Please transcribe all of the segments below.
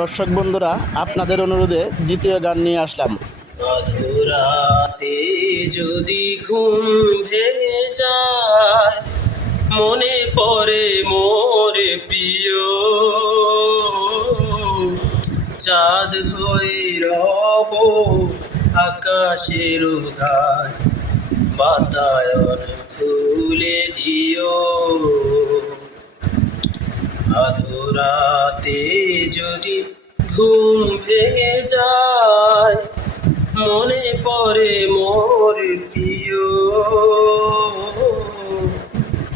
দর্শক বন্ধুরা, আপনাদের অনুরোধে দ্বিতীয় গান নিয়ে আসলাম। মধুরাতে যদি ঘুম ভেঙে যায়, মনে পড়ে মোর প্রিয়, চাঁদ হয়ে রব আকাশের গায়, বাতায়ন খুলে দিও। মধুরাতে যদি ঘুম ভেঙে যায়, মনে পড়ে মোর প্রিয়,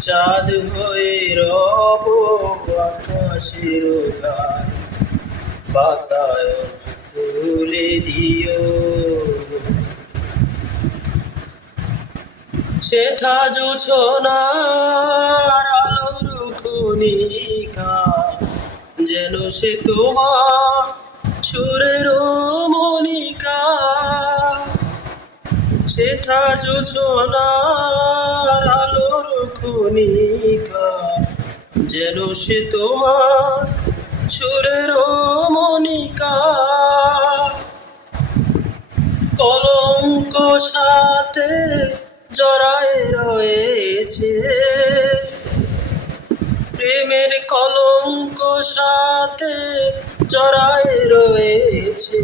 চাঁদ হয়ে রব আকাশের গায়, বাতায়ন খুলে দিও। সেথা জোছনার আলোর খনিকা, যেন সে তোমার সুরের মনিকা। সেথা জোছনার আলোর খনিকা, যেন সে তোমার সুরের মনিকা। কলঙ্ক সাথে জড়ায় রয়েছে, প্রেমের কলঙ্ক সাথে জড়ায় রয়েছে।